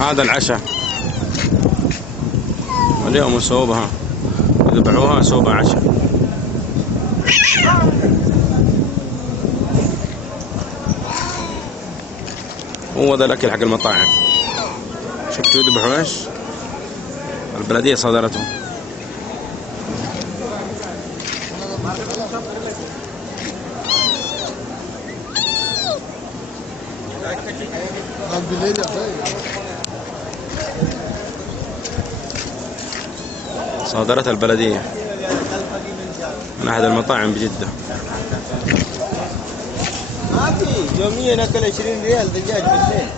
هذا العشاء اليوم يسووها، يذبحوها يسووها عشاء. هو ذا الأكل حق المطاعم. شفتوا يذبحوا ايش؟ البلدية صدرته. صادرت البلدية من أحد المطاعم بجدة. ما في يوميا أكل 20 ريال دجاج بالليل.